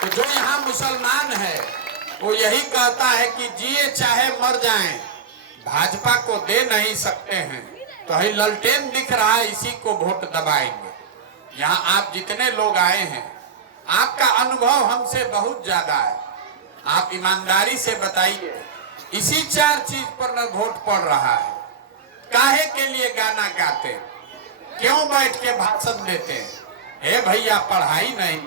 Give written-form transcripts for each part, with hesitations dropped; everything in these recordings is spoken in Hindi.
तो जो यहाँ मुसलमान है वो यही कहता है कि जिए चाहे मर जाएं, भाजपा को दे नहीं सकते हैं, तो ही ललटेन दिख रहा है, इसी को वोट दबाएंगे। यहाँ आप जितने लोग आए हैं, आपका अनुभव हमसे बहुत ज्यादा है। आप ईमानदारी से बताइए, इसी 4 चीज पर न वोट पड़ रहा है। काहे के लिए गाना गाते, क्यों बैठ के भाषण देते हैं? ए भैया पढ़ाई नहीं,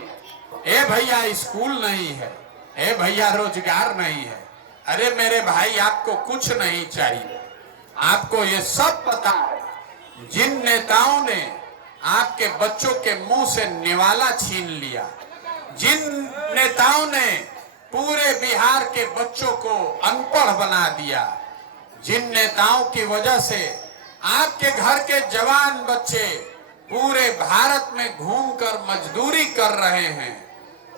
ए भैया स्कूल नहीं है, ए भैया रोजगार नहीं है। अरे मेरे भाई, आपको कुछ नहीं चाहिए, आपको ये सब पता है। जिन नेताओं ने आपके बच्चों के मुंह से निवाला छीन लिया, जिन नेताओं ने पूरे बिहार के बच्चों को अनपढ़ बना दिया, जिन नेताओं की वजह से आपके घर के जवान बच्चे पूरे भारत में घूमकर मजदूरी कर रहे हैं,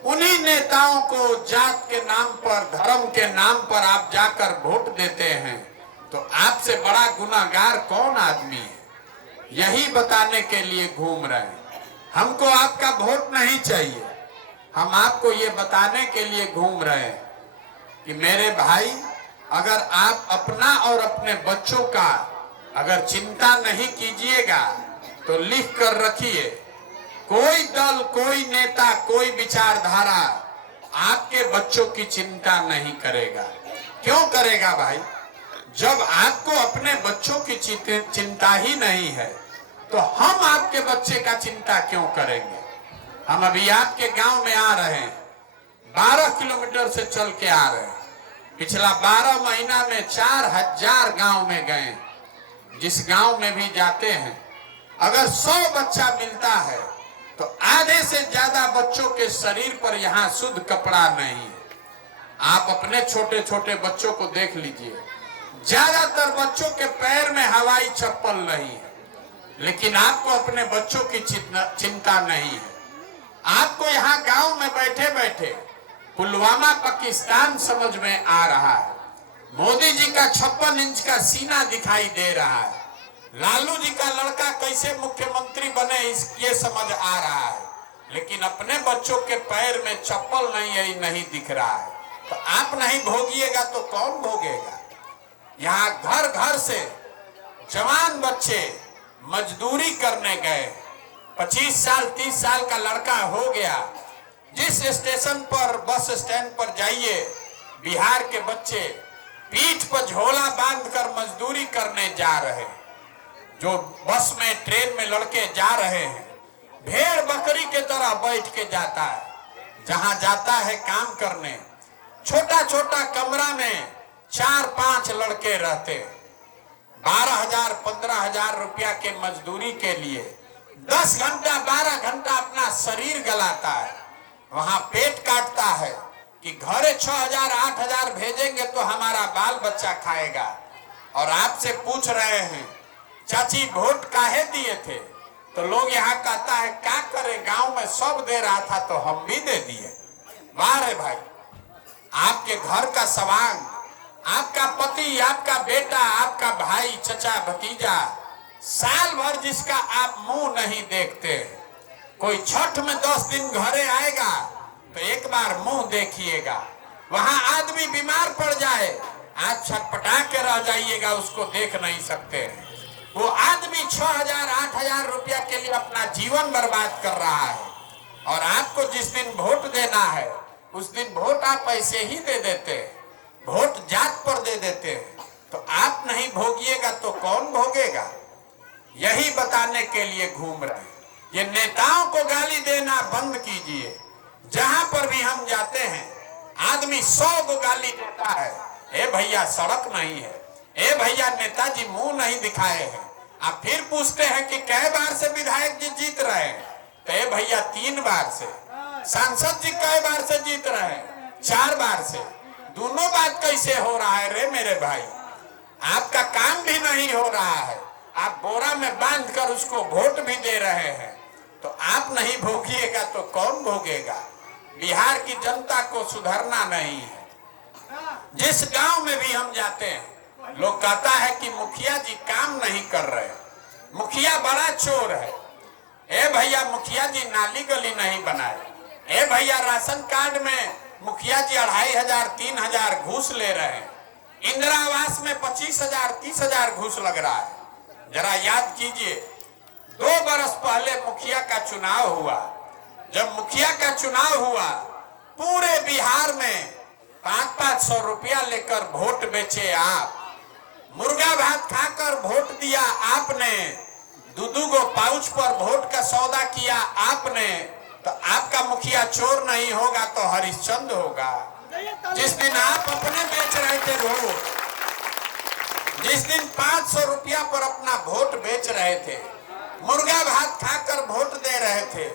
उन्हीं नेताओं को जात के नाम पर, धर्म के नाम पर आप जाकर वोट देते हैं। तो आपसे बड़ा गुनाहगार कौन आदमी है? यही बताने के लिए घूम रहे हैं। हमको आपका वोट नहीं चाहिए, हम आपको ये बताने के लिए घूम रहे हैं कि मेरे भाई, अगर आप अपना और अपने बच्चों का अगर चिंता नहीं कीजिएगा तो लिख कर रखिए, कोई दल, कोई नेता, कोई विचारधारा आपके बच्चों की चिंता नहीं करेगा। क्यों करेगा भाई? जब आपको अपने बच्चों की चिंता ही नहीं है तो हम आपके बच्चे का चिंता क्यों करेंगे? हम अभी आपके गांव में आ रहे हैं, 12 किलोमीटर से चल के आ रहे हैं। पिछला 12 महीना में 4000 गांव में गए। जिस गांव में भी जाते हैं, अगर 100 बच्चा मिलता है तो आधे से ज्यादा बच्चों के शरीर पर यहाँ शुद्ध कपड़ा नहीं है। आप अपने छोटे छोटे बच्चों को देख लीजिए, ज्यादातर बच्चों के पैर में हवाई चप्पल नहीं है। लेकिन आपको अपने बच्चों की चिंता नहीं है। आपको यहाँ गांव में बैठे बैठे पुलवामा पाकिस्तान समझ में आ रहा है। मोदी जी का 56 इंच का सीना दिखाई दे रहा है। लालू जी का लड़का कैसे मुख्यमंत्री बने ये समझ आ रहा है। लेकिन अपने बच्चों के पैर में चप्पल नहीं दिख रहा है। तो आप नहीं भोगिएगा तो कौन भोगेगा? यहाँ घर घर से जवान बच्चे मजदूरी करने गए। 25 साल 30 साल का लड़का हो गया। जिस स्टेशन पर, बस स्टैंड पर जाइए, बिहार के बच्चे पीठ पर झोला बांधकर मजदूरी करने जा रहे। जो बस में, ट्रेन में लड़के जा रहे हैं, भेड़ बकरी के तरह बैठ के जाता है। जहां जाता है काम करने, छोटा छोटा कमरा में 4-5 लड़के रहते। 12,000 15,000 रुपया के मजदूरी के लिए 10 घंटा 12 घंटा अपना शरीर गलाता है। वहां पेट काटता है कि घरे 6,000 8,000 भेजेंगे तो हमारा बाल बच्चा खाएगा। और आपसे पूछ रहे हैं, चाची वोट काहे दिए थे? तो लोग यहाँ कहता है क्या करे, गांव में सब दे रहा था तो हम भी दे दिए। वाह रे भाई, आपके घर का सवांग, आपका पति, आपका बेटा, आपका भाई, चचा, भतीजा, साल भर जिसका आप मुंह नहीं देखते, कोई छठ में 10 दिन घरे आएगा तो एक बार मुंह देखिएगा। वहां आदमी बीमार पड़ जाए, आप छटपटा के रह जाइएगा, उसको देख नहीं सकते। वो आदमी 6,000 8,000 रुपया के लिए अपना जीवन बर्बाद कर रहा है। और आपको जिस दिन वोट देना है उस दिन वोट आप ऐसे ही दे देते, वोट जात पर दे देते। तो आप नहीं भोगिएगा तो कौन भोगेगा? यही बताने के लिए घूम रहे हैं। ये नेताओं को गाली देना बंद कीजिए। जहां पर भी हम जाते हैं, आदमी 100 को गाली देता है। ए भैया सड़क नहीं है, ए भैया नेताजी मुंह नहीं दिखाए हैं। आप फिर पूछते हैं कि कै बार से विधायक जी जीत रहे हैं? तो ए भैया 3 बार से। सांसद जी कै बार से जीत रहे हैं? 4 बार से। दोनों बात कैसे हो रहा है रे मेरे भाई? आपका काम भी नहीं हो रहा है, आप बोरा में बांधकर उसको वोट भी दे रहे हैं। तो आप नहीं भोगिएगा तो कौन भोगेगा? बिहार की जनता को सुधरना नहीं है। जिस गांव में भी हम जाते हैं, लोग कहता है कि मुखिया जी काम नहीं कर रहे, मुखिया बड़ा चोर है। ए भैया, मुखिया जी नाली गली नहीं बनाए, ए भैया राशन कार्ड में मुखिया जी 2500 3000 घूस ले रहे हैं, इंदिरा आवास में 25,000 30,000 घूस लग रहा है। जरा याद कीजिए, 2 बरस पहले मुखिया का चुनाव हुआ। जब मुखिया का चुनाव हुआ, पूरे बिहार में 500-500 रुपया लेकर वोट बेचे आप, मुर्गा भात खाकर वोट दिया आपने, 2-2 गो पाउच पर वोट का सौदा किया आपने। तो आपका मुखिया चोर नहीं होगा तो हरिश्चंद्र होगा। जिस दिन आप अपने बेच रहे थे वोट, जिस दिन 500 रुपया पर अपना वोट बेच रहे थे, मुर्गा भात खाकर वोट दे रहे थे,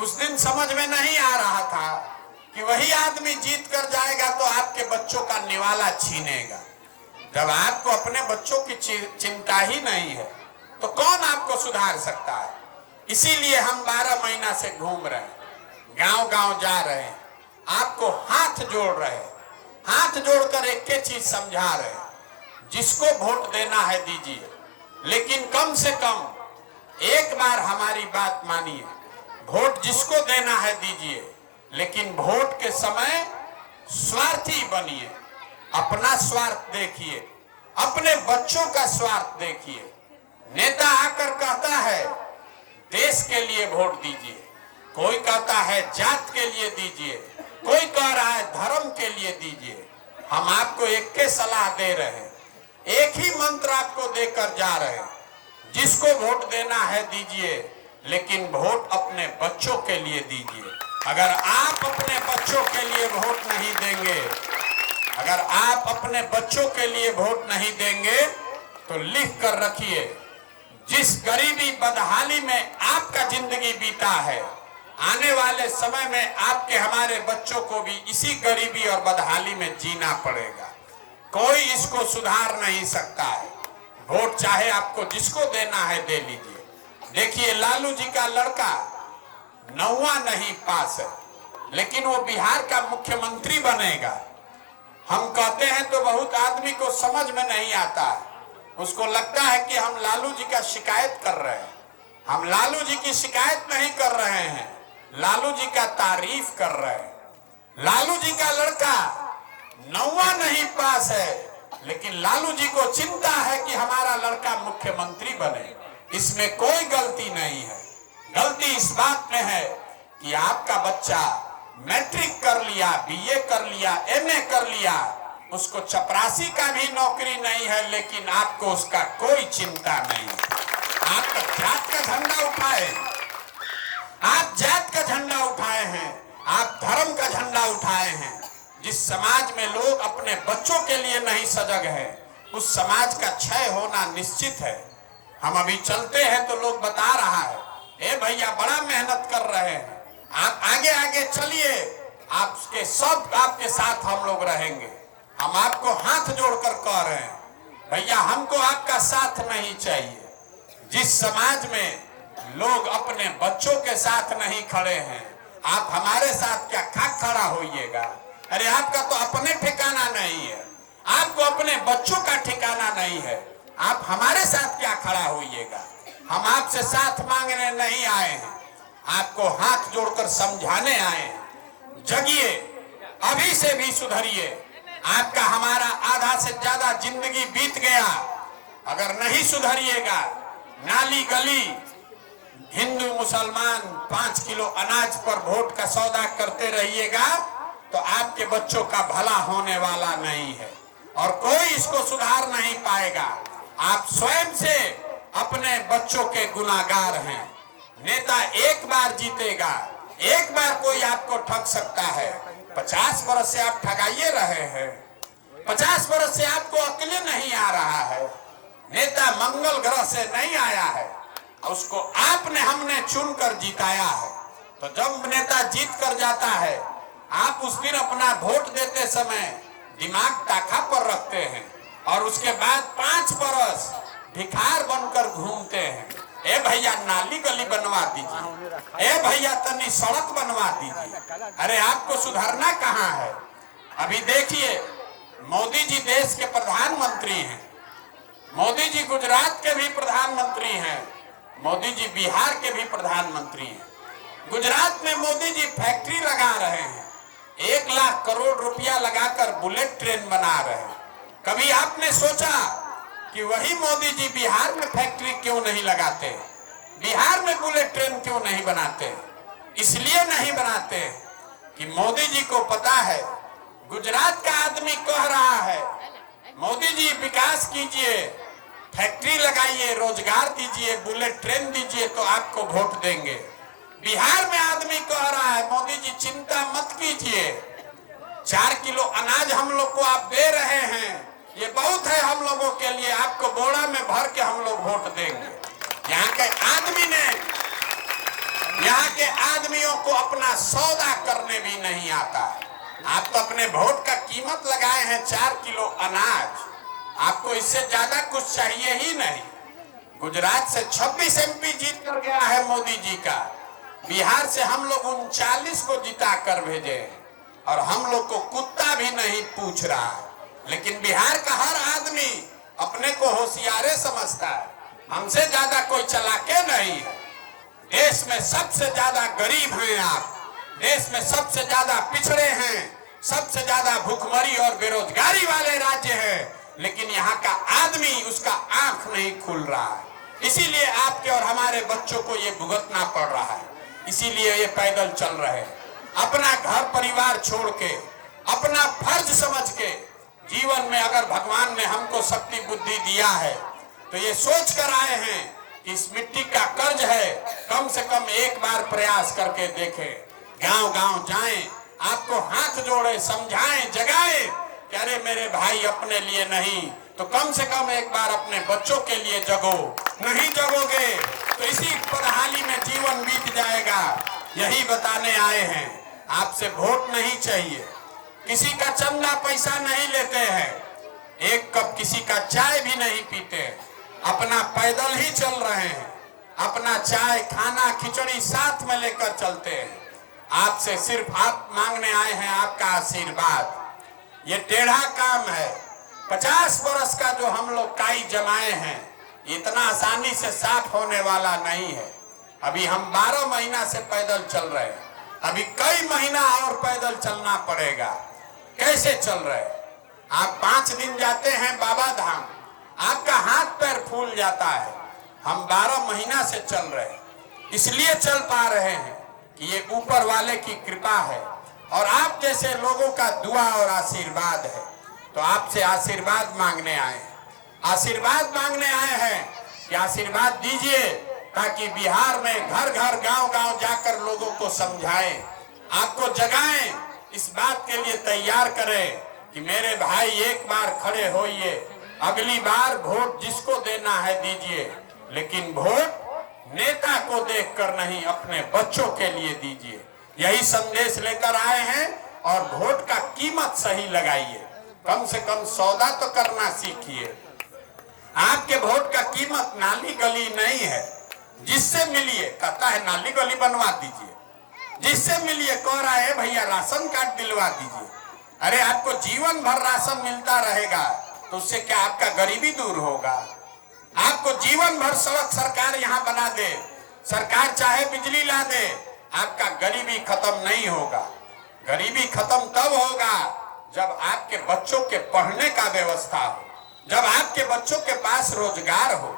उस दिन समझ में नहीं आ रहा था कि वही आदमी जीत कर जाएगा तो आपके बच्चों का निवाला छीनेगा। जब आपको अपने बच्चों की चिंता ही नहीं है तो कौन आपको सुधार सकता है। इसीलिए हम 12 महीना से घूम रहे हैं, गांव गांव जा रहे हैं, आपको हाथ जोड़ रहे हैं, हाथ जोड़कर एक ही चीज समझा रहे हैं, जिसको वोट देना है दीजिए, लेकिन कम से कम एक बार हमारी बात मानिए। वोट जिसको देना है दीजिए, लेकिन वोट के समय स्वार्थी बनिए, अपना स्वार्थ देखिए, अपने बच्चों का स्वार्थ देखिए। नेता आकर कहता है देश के लिए वोट दीजिए, कोई कहता है जात के लिए दीजिए, कोई कह रहा है धर्म के लिए दीजिए। हम आपको एक के सलाह दे रहे हैं, एक ही मंत्र आपको देकर जा रहे हैं, जिसको वोट देना है दीजिए, लेकिन वोट अपने बच्चों के लिए दीजिए। अगर आप अपने बच्चों के लिए वोट नहीं देंगे, अगर आप अपने बच्चों के लिए वोट नहीं देंगे तो लिख कर रखिए, जिस गरीबी बदहाली में आपका जिंदगी बीता है, आने वाले समय में आपके हमारे बच्चों को भी इसी गरीबी और बदहाली में जीना पड़ेगा। कोई इसको सुधार नहीं सकता है। वोट चाहे आपको जिसको देना है दे लीजिए। देखिए, लालू जी का लड़का 9वां नहीं पास है, लेकिन वो बिहार का मुख्यमंत्री बनेगा। हम कहते हैं तो बहुत आदमी को समझ में नहीं आता है, उसको लगता है कि हम लालू जी का शिकायत कर रहे हैं। हम लालू जी की शिकायत नहीं कर रहे हैं, लालू जी का तारीफ कर रहे हैं। लालू जी का लड़का 9वां नहीं पास है, लेकिन लालू जी को चिंता है कि हमारा लड़का मुख्यमंत्री बने। इसमें कोई गलती नहीं है। गलती इस बात में है कि आपका बच्चा मैट्रिक कर लिया, बीए कर लिया, एमए कर लिया, उसको चपरासी का भी नौकरी नहीं है, लेकिन आपको उसका कोई चिंता नहीं। आप जात का झंडा उठाए, आप जात का झंडा उठाए हैं, आप धर्म का झंडा उठाए हैं। जिस समाज में लोग अपने बच्चों के लिए नहीं सजग है, उस समाज का क्षय होना निश्चित है। हम अभी चलते हैं तो लोग बता रहा है, ए भैया बड़ा मेहनत कर रहे हैं, आप आगे आगे चलिए, आपके सब आपके साथ हम लोग रहेंगे। हम आपको हाथ जोड़कर कह रहे हैं, भैया हमको आपका साथ नहीं चाहिए। जिस समाज में लोग अपने बच्चों के साथ नहीं खड़े हैं, आप हमारे साथ क्या खाक खड़ा होइएगा। अरे आपका तो अपने ठिकाना नहीं है, आपको अपने बच्चों का ठिकाना नहीं है, आप हमारे साथ क्या खड़ा होइएगा। हम आपसे साथ मांगने नहीं आए हैं, आपको हाथ जोड़कर समझाने आए हैं। जगिए, अभी से भी सुधरिए। आपका हमारा आधा से ज्यादा जिंदगी बीत गया। अगर नहीं सुधरिएगा, नाली गली हिंदू मुसलमान 5 किलो अनाज पर वोट का सौदा करते रहिएगा तो आपके बच्चों का भला होने वाला नहीं है और कोई इसको सुधार नहीं पाएगा। आप स्वयं से अपने बच्चों के गुनाहगार हैं। नेता एक बार जीतेगा, एक बार कोई आपको ठग सकता है। 50 बरस से आप ठगाइए रहे हैं, 50 बरस से आपको अकेले नहीं आ रहा है। नेता मंगल ग्रह से नहीं आया है, उसको आपने हमने चुनकर जिताया है। तो जब नेता जीत कर जाता है, आप उस दिन अपना वोट देते समय दिमाग ताखा पर रखते हैं और उसके बाद 5 बरस भिखार बनकर घूमते हैं। ए भैया नाली गली बनवा दीजिए, ए भैया तनी सड़क बनवा दीजिए। अरे आपको सुधरना कहाँ है। अभी देखिए, मोदी जी देश के प्रधानमंत्री हैं, मोदी जी गुजरात के भी प्रधानमंत्री हैं, मोदी जी बिहार के भी प्रधानमंत्री हैं। गुजरात में मोदी जी फैक्ट्री लगा रहे करोड़ रुपया लगाकर बुलेट ट्रेन बना रहे हैं। कभी आपने सोचा कि वही मोदी जी बिहार में फैक्ट्री क्यों नहीं लगाते, बिहार में बुलेट ट्रेन क्यों नहीं बनाते? इसलिए नहीं बनाते कि मोदी जी को पता है, गुजरात का आदमी कह रहा है मोदी जी विकास कीजिए, फैक्ट्री लगाइए, रोजगार दीजिए, बुलेट ट्रेन दीजिए तो आपको वोट देंगे। बिहार में आदमी कह रहा है मोदी जी चिंता मत कीजिए, 4 किलो अनाज हम लोग को आप दे रहे हैं, ये बहुत है हम लोगों के लिए, आपको बोरा में भर के हम लोग वोट देंगे। यहाँ के आदमी ने, यहाँ के आदमियों को अपना सौदा करने भी नहीं आता। आप तो अपने वोट का कीमत लगाए हैं 4 किलो अनाज, आपको इससे ज्यादा कुछ चाहिए ही नहीं। गुजरात से 26 MP जीत कर गया है मोदी जी का, बिहार से हम लोग 39 को जिता कर भेजे और हम लोग को कुत्ता भी नहीं पूछ रहा है। लेकिन बिहार का हर आदमी अपने को होशियारे समझता है, हमसे ज्यादा कोई चालाके नहीं है। देश में सबसे ज्यादा गरीब हैं आप, देश में सबसे ज्यादा पिछड़े हैं, सबसे ज्यादा भूखमरी और बेरोजगारी वाले राज्य हैं, लेकिन यहाँ का आदमी उसका आंख नहीं खुल रहा है। इसीलिए आपके और हमारे बच्चों को ये भुगतना पड़ रहा है, इसीलिए ये पैदल चल रहे हैं। अपना घर परिवार छोड़ के, अपना फर्ज समझ के, जीवन में अगर भगवान ने हमको शक्ति बुद्धि दिया है तो ये सोच कर आए हैं कि इस मिट्टी का कर्ज है, कम से कम एक बार प्रयास करके देखें, गांव गांव जाएं, आपको हाथ जोड़े, समझाएं, जगाएं कि अरे मेरे भाई अपने लिए नहीं तो कम से कम एक बार अपने बच्चों के लिए जगो, नहीं जगोगे तो इसी बदहाली में जीवन बीत जाएगा। यही बताने आए हैं, आपसे वोट नहीं चाहिए, किसी का चंदा पैसा नहीं लेते हैं, एक कप किसी का चाय भी नहीं पीते, अपना पैदल ही चल रहे हैं, अपना चाय खाना खिचड़ी साथ में लेकर चलते हैं। आपसे सिर्फ आप मांगने आए हैं आपका आशीर्वाद। ये टेढ़ा काम है, 50 बरस का जो हम लोग काई जमाए हैं, इतना आसानी से साफ होने वाला नहीं है। अभी हम 12 महीना से पैदल चल रहे हैं, अभी कई महीना और पैदल चलना पड़ेगा। कैसे चल रहे? आप 5 दिन जाते हैं बाबा धाम, आपका हाथ पैर फूल जाता है। हम 12 महीना से चल रहे हैं, इसलिए चल पा रहे हैं कि ये ऊपर वाले की कृपा है और आप जैसे लोगों का दुआ और आशीर्वाद है। तो आपसे आशीर्वाद मांगने आए हैं, आशीर्वाद मांगने आए हैं कि आशीर्वाद दीजिए ताकि बिहार में घर घर गांव गांव जाकर लोगों को समझाएं, आपको जगाएं, इस बात के लिए तैयार करें कि मेरे भाई एक बार खड़े होइए, अगली बार वोट जिसको देना है दीजिए, लेकिन वोट नेता को देखकर नहीं, अपने बच्चों के लिए दीजिए। यही संदेश लेकर आए हैं और वोट का कीमत सही लगाइए, कम से कम सौदा तो करना सीखिए। आपके वोट का कीमत नाली गली नहीं है, जिससे मिलिए कहता है नाली गली बनवा दीजिए, जिससे मिलिए कह रहा है भैया राशन कार्ड दिलवा दीजिए। अरे आपको जीवन भर राशन मिलता रहेगा तो उससे क्या आपका गरीबी दूर होगा? आपको जीवन भर सड़क सरकार यहाँ बना दे, सरकार चाहे बिजली ला दे, आपका गरीबी खत्म नहीं होगा। गरीबी खत्म तब होगा जब आपके बच्चों के पढ़ने का व्यवस्था हो, जब आपके बच्चों के पास रोजगार हो।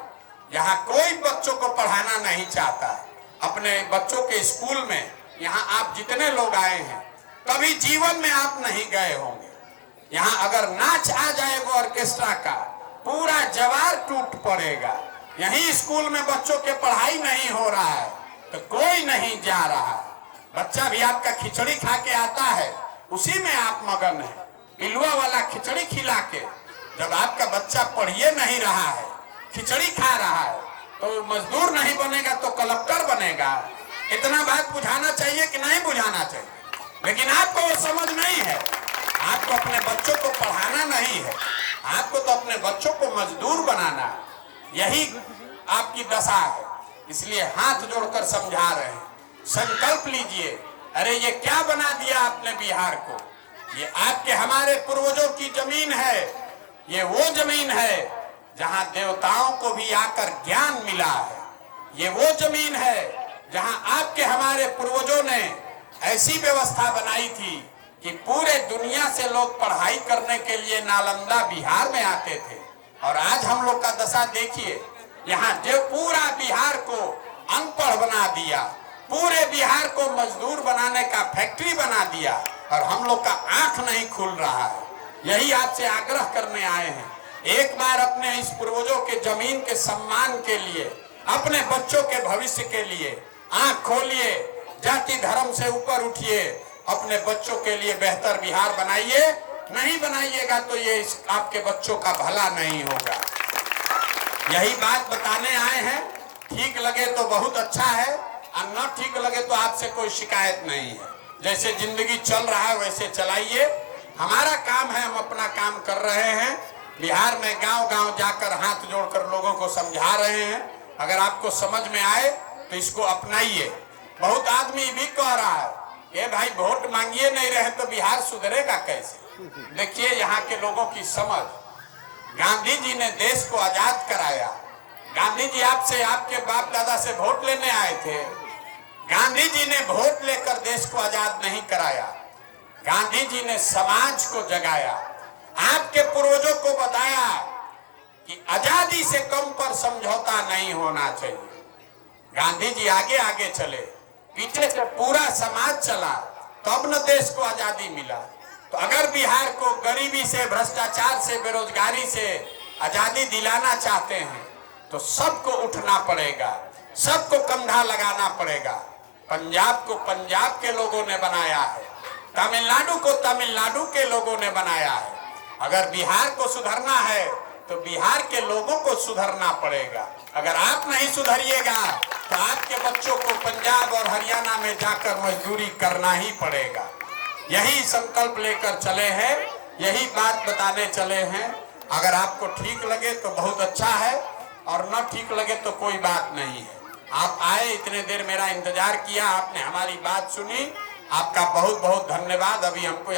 यहाँ कोई बच्चों को पढ़ाना नहीं चाहता है, अपने बच्चों के स्कूल में यहाँ आप जितने लोग आए हैं कभी जीवन में आप नहीं गए होंगे। यहाँ अगर नाच आ जाए वो ऑर्केस्ट्रा का, पूरा जवार टूट पड़ेगा। यही स्कूल में बच्चों के पढ़ाई नहीं हो रहा है तो कोई नहीं जा रहा। बच्चा भी आपका खिचड़ी खा के आता है, उसी में आप मगन है, पिलुआ वाला खिचड़ी खिला के। जब आपका बच्चा पढ़िए नहीं रहा है, खिचड़ी खा रहा है, तो मजदूर नहीं बनेगा तो कलेक्टर बनेगा। इतना बात बुझाना चाहिए कि नहीं बुझाना चाहिए? लेकिन आपको वो समझ नहीं है, आपको अपने बच्चों को पढ़ाना नहीं है, आपको तो अपने बच्चों को मजदूर बनाना है। यही आपकी दशा है, इसलिए हाथ जोड़कर समझा रहे हैं, संकल्प लीजिए। अरे ये क्या बना दिया आपने बिहार को? ये आपके हमारे पूर्वजों की जमीन है, ये वो जमीन है जहां देवताओं को भी आकर ज्ञान मिला है। ये वो जमीन है जहां आपके हमारे पूर्वजों ने ऐसी व्यवस्था बनाई थी कि पूरे दुनिया से लोग पढ़ाई करने के लिए नालंदा बिहार में आते थे, और आज हम लोग का दशा देखिए, यहाँ जो पूरा बिहार को अनपढ़ बना दिया, पूरे बिहार को मजदूर बनाने का फैक्ट्री बना दिया, और हम लोग का आंख नहीं खुल रहा है। यही आपसे आग्रह करने आए हैं, एक बार अपने इस पूर्वजों के जमीन के सम्मान के लिए, अपने बच्चों के भविष्य के लिए आंख खोलिए, जाति धर्म से ऊपर उठिए, अपने बच्चों के लिए बेहतर बिहार बनाइए। नहीं बनाइएगा तो ये आपके बच्चों का भला नहीं होगा। यही बात बताने आए हैं। ठीक लगे तो बहुत अच्छा है, और न ठीक लगे तो आपसे कोई शिकायत नहीं है। जैसे जिंदगी चल रहा है वैसे चलाइए। हमारा काम है, हम अपना काम कर रहे हैं। बिहार में गांव-गांव जाकर हाथ जोड़कर लोगों को समझा रहे हैं। अगर आपको समझ में आए तो इसको अपनाइए। बहुत आदमी भी कह रहा है कि भाई वोट मांगिए नहीं रहे तो बिहार सुधरेगा कैसे। देखिए यहाँ के लोगों की समझ, गांधी जी ने देश को आजाद कराया। गांधी जी आपसे, आपके बाप दादा से वोट लेने आए थे। गांधी जी ने वोट लेकर देश को आजाद नहीं कराया, गांधी जी ने समाज को जगाया, आपके पूर्वजों को बताया कि आजादी से कम पर समझौता नहीं होना चाहिए। गांधी जी आगे आगे चले, पीछे से पूरा समाज चला, तब न देश को आजादी मिला। तो अगर बिहार को गरीबी से, भ्रष्टाचार से, बेरोजगारी से आजादी दिलाना चाहते हैं तो सबको उठना पड़ेगा, सबको कंधा लगाना पड़ेगा। पंजाब को पंजाब के लोगों ने बनाया है, तमिलनाडु को तमिलनाडु के लोगों ने बनाया है। अगर बिहार को सुधरना है तो बिहार के लोगों को सुधरना पड़ेगा। अगर आप नहीं सुधरिएगा तो आपके बच्चों को पंजाब और हरियाणा में जाकर मजदूरी करना ही पड़ेगा। यही संकल्प लेकर चले हैं, यही बात बताने चले हैं। अगर आपको ठीक लगे तो बहुत अच्छा है, और न ठीक लगे तो कोई बात नहीं है। आप आए, इतने देर मेरा इंतजार किया, आपने हमारी बात सुनी, आपका बहुत बहुत धन्यवाद। अभी हमको